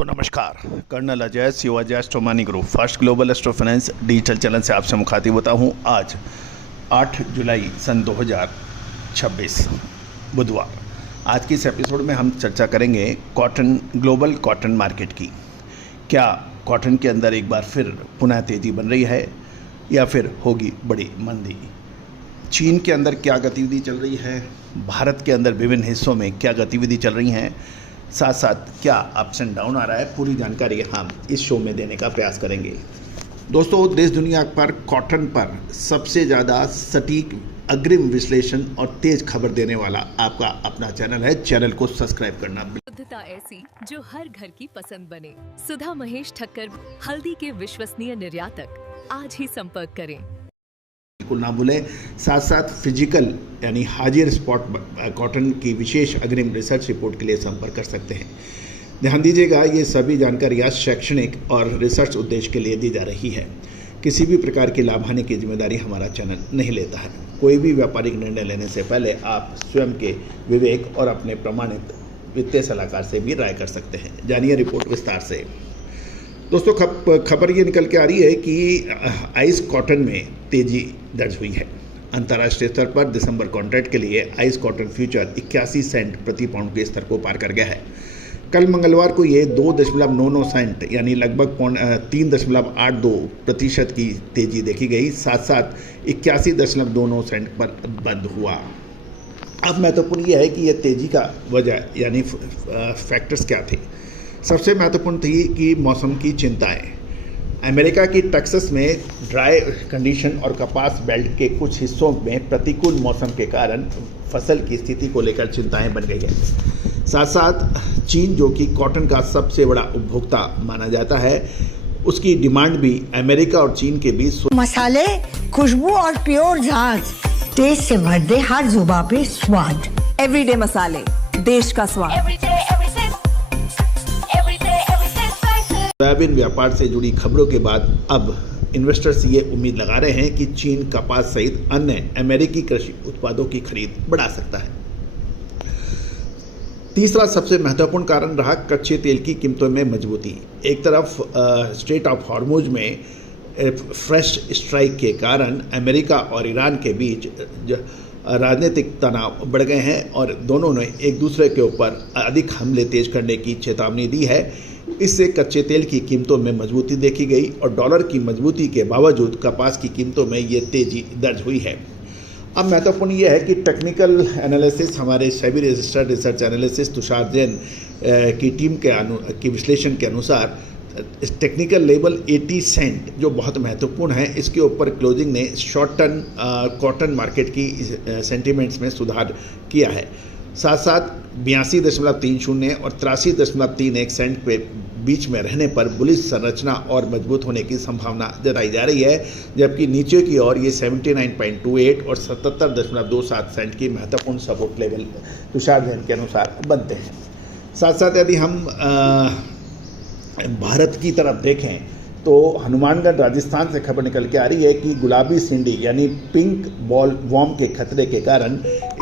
दोस्तों नमस्कार। Colonel Ajay Shivaji Astro Money Group First Global Astro Finance digital channel से आपसे मुखातिब होता हूँ। आज 8 जुलाई सन 2026 बुधवार। आज की इस एपिसोड में हम चर्चा करेंगे ग्लोबल कॉटन मार्केट की। क्या कॉटन के अंदर एक बार फिर पुनः तेज़ी बन रही है या फिर होगी बड़ी मंदी? चीन के अंदर क्या गतिविधि चल रही है, भारत के अंदर विभिन्न हिस्सों में क्या गतिविधि चल रही हैं, साथ साथ क्या अप्स एंड डाउन आ रहा है, पूरी जानकारी हम इस शो में देने का प्रयास करेंगे। दोस्तों, देश दुनिया पर कॉटन पर सबसे ज़्यादा सटीक अग्रिम विश्लेषण और तेज खबर देने वाला आपका अपना चैनल है। चैनल को सब्सक्राइब करना। शुद्धता ऐसी जो हर घर की पसंद बने। सुधा महेश ठक्कर, हल्दी के विश्वसनीय निर्यातक। आज ही संपर्क करें। बिल्कुल ना भूलें। साथ साथ फिजिकल यानी हाजिर स्पॉट कॉटन की विशेष अग्रिम रिसर्च रिपोर्ट के लिए संपर्क कर सकते हैं। ध्यान दीजिएगा, ये सभी जानकारियाँ शैक्षणिक और रिसर्च उद्देश्य के लिए दी जा रही है। किसी भी प्रकार की लाभ हानि की जिम्मेदारी हमारा चैनल नहीं लेता है। कोई भी व्यापारिक निर्णय लेने से पहले आप स्वयं के विवेक और अपने प्रमाणित वित्तीय सलाहकार से भी राय कर सकते हैं। जानिए रिपोर्ट विस्तार से। दोस्तों, खबर ये निकल के आ रही है कि आइस कॉटन में तेजी दर्ज हुई है। अंतर्राष्ट्रीय स्तर पर दिसंबर कॉन्ट्रैक्ट के लिए आइस कॉटन फ्यूचर 81 सेंट प्रति पाउंड के स्तर को पार कर गया है। कल मंगलवार को ये 2.99 सेंट यानी लगभग 3.82% की तेजी देखी गई। साथ साथ 81.20 सेंट पर बंद हुआ। अब महत्वपूर्ण यह है कि यह तेजी का वजह यानी फैक्टर्स क्या थे। सबसे महत्वपूर्ण थी कि मौसम की चिंताएं। अमेरिका की टेक्सास में ड्राई कंडीशन और कपास बेल्ट के कुछ हिस्सों में प्रतिकूल मौसम के कारण फसल की स्थिति को लेकर चिंताएं बन गई है। साथ साथ चीन, जो कि कॉटन का सबसे बड़ा उपभोक्ता माना जाता है, उसकी डिमांड भी अमेरिका और चीन के बीच मसाले, खुशबू और प्योर झांझ, टेस्ट से भर दे हर जुबान पे स्वाद। एवरीडे मसाले, देश का स्वाद। सोयाबीन व्यापार से जुड़ी खबरों के बाद अब इन्वेस्टर्स ये उम्मीद लगा रहे हैं कि चीन कपास सहित अन्य अमेरिकी कृषि उत्पादों की खरीद बढ़ा सकता है। तीसरा सबसे महत्वपूर्ण कारण रहा कच्चे तेल की कीमतों में मजबूती। एक तरफ स्ट्रेट ऑफ हॉर्मुज में फ्रेश स्ट्राइक के कारण अमेरिका और ईरान के बीच राजनीतिक तनाव बढ़ गए हैं और दोनों ने एक दूसरे के ऊपर अधिक हमले तेज करने की चेतावनी दी है। इससे कच्चे तेल की कीमतों में मजबूती देखी गई और डॉलर की मजबूती के बावजूद कपास की कीमतों में ये तेजी दर्ज हुई है। अब महत्वपूर्ण यह है कि टेक्निकल एनालिसिस, हमारे SEBI registered research analyst Tushar Jain की टीम के विश्लेषण के अनुसार टेक्निकल लेवल 80 सेंट जो बहुत महत्वपूर्ण है, इसके ऊपर क्लोजिंग ने शॉर्ट टर्म कॉटन मार्केट की सेंटिमेंट्स में सुधार किया है। साथ साथ 82.30 और 83.31 सेंट के बीच में रहने पर बुलिश संरचना और मजबूत होने की संभावना जताई जा रही है, जबकि नीचे की ओर ये 79.28 और 77.27 सेंट की महत्वपूर्ण सपोर्ट लेवल तुषार जैन के अनुसार बनते हैं। साथ साथ यदि हम भारत की तरफ देखें तो हनुमानगढ़ राजस्थान से खबर निकल के आ रही है कि गुलाबी सिंडी यानी पिंक बॉल वॉर्म के खतरे के कारण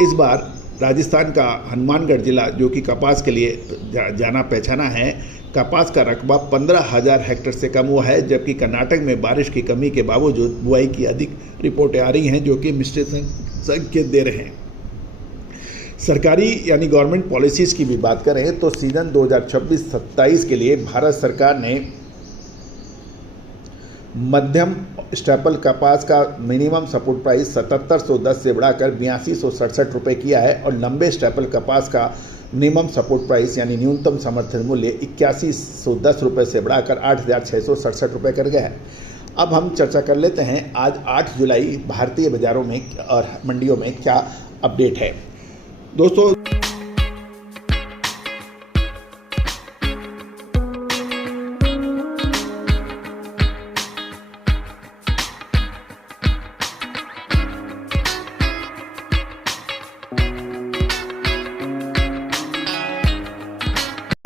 इस बार राजस्थान का हनुमानगढ़ जिला, जो कि कपास के लिए जाना पहचाना है, कपास का रकबा 15,000 हेक्टेयर से कम हुआ है, जबकि कर्नाटक में बारिश की कमी के बावजूद बुआई की अधिक रिपोर्टें आ रही हैं, जो कि मिश्रित संकेत दे रहे हैं। सरकारी यानी गवर्नमेंट पॉलिसीज़ की भी बात करें तो सीजन 2026-27 के लिए भारत सरकार ने मध्यम स्टेपल कपास का मिनिमम सपोर्ट प्राइस 7710 से बढ़ाकर 8267 रुपये किया है और लंबे स्टेपल कपास का मिनिमम सपोर्ट प्राइस यानी न्यूनतम समर्थन मूल्य 8110 रुपये से बढ़ाकर 8667 रुपये कर गया है। अब हम चर्चा कर लेते हैं आज 8 जुलाई भारतीय बाजारों में और मंडियों में क्या अपडेट है। दोस्तों,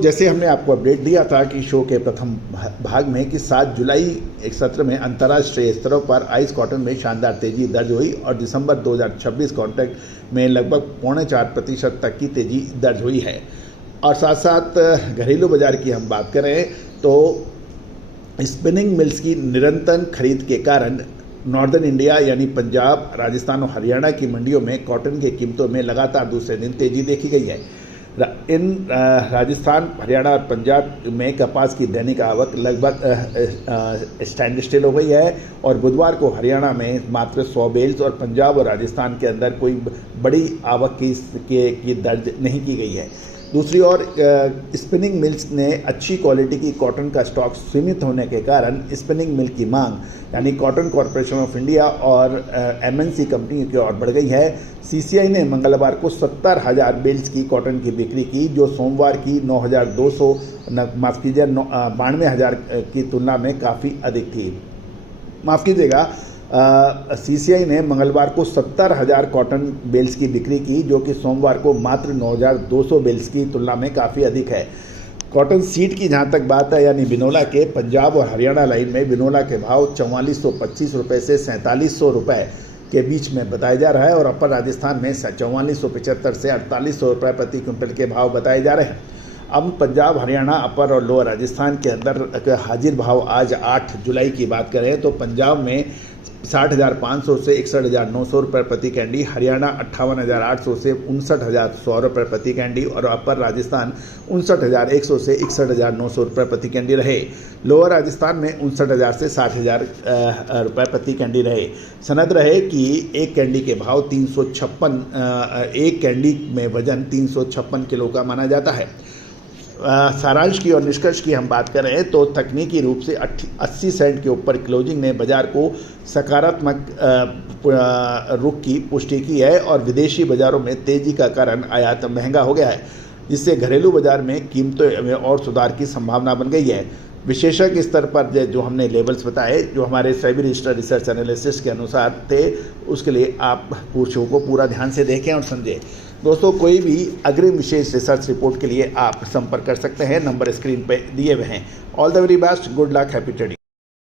जैसे हमने आपको अपडेट दिया था कि शो के प्रथम भाग में कि 7 जुलाई एक सत्र में अंतर्राष्ट्रीय स्तरों पर आइस कॉटन में शानदार तेजी दर्ज हुई और दिसंबर 2026 कॉन्ट्रैक्ट में लगभग 4.25% तक की तेजी दर्ज हुई है। और साथ साथ घरेलू बाज़ार की हम बात करें तो स्पिनिंग मिल्स की निरंतर खरीद के कारण नॉर्दर्न इंडिया यानी पंजाब, राजस्थान और हरियाणा की मंडियों में कॉटन की कीमतों में लगातार दूसरे दिन तेज़ी देखी गई है। इन राजस्थान, हरियाणा और पंजाब में कपास की दैनिक आवक लगभग स्टैंड स्टिल हो गई है और बुधवार को हरियाणा में मात्र 100 बेल्स और पंजाब और राजस्थान के अंदर कोई बड़ी आवक की दर्ज नहीं की गई है। दूसरी ओर स्पिनिंग मिल्स ने अच्छी क्वालिटी की कॉटन का स्टॉक सीमित होने के कारण स्पिनिंग मिल की मांग यानी कॉटन कॉरपोरेशन ऑफ इंडिया और एमएनसी कंपनी की ओर बढ़ गई है। सीसीआई ने मंगलवार को 70,000 बेल्स की कॉटन की बिक्री की, जो सोमवार की 92,000 की तुलना में काफ़ी अधिक थी। माफ़ कीजिएगा, सीसीआई ने मंगलवार को 70,000 कॉटन बेल्स की बिक्री की, जो कि सोमवार को मात्र 9,200 बेल्स की तुलना में काफ़ी अधिक है। कॉटन सीड की जहां तक बात है यानी बिनोला के, पंजाब और हरियाणा लाइन में बिनोला के भाव 4425 रुपये से 4700 रुपये के बीच में बताया जा रहा है और अपर राजस्थान में 4475 से 4800 रुपये प्रति क्विंटल के भाव बताए जा रहे हैं। अब पंजाब, हरियाणा, अपर और लोअर राजस्थान के अंदर हाजिर भाव आज 8 जुलाई की बात करें तो पंजाब में 60,500 से 61,900 रुपये प्रति कैंडी, हरियाणा 58,800 से 59,100 रुपये प्रति कैंडी और अपर राजस्थान 59,100 से 61,900 रुपये प्रति कैंडी रहे। लोअर राजस्थान में 59,000 से 60,000 रुपये प्रति कैंडी रहे। सनद रहे कि एक कैंडी के भाव 356, एक कैंडी में वजन 356 किलो का माना जाता है। सारांश की और निष्कर्ष की हम बात करें तो तकनीकी रूप से 80 सेंट के ऊपर क्लोजिंग ने बाजार को सकारात्मक रुख की पुष्टि की है और विदेशी बाजारों में तेजी का कारण आयात महंगा हो गया है, जिससे घरेलू बाजार में कीमतों में और सुधार की संभावना बन गई है। विशेषज्ञ स्तर पर जो हमने लेवल्स बताए, जो हमारे सेबी रजिस्टर्ड रिसर्च एनालिसिस के अनुसार थे, उसके लिए आप शो को पूरा ध्यान से देखें और समझें। दोस्तों, कोई भी अग्रिम विशेष रिसर्च रिपोर्ट के लिए आप संपर्क कर सकते हैं, नंबर स्क्रीन पर दिए हुए हैं। All the very best, good luck, happy trading.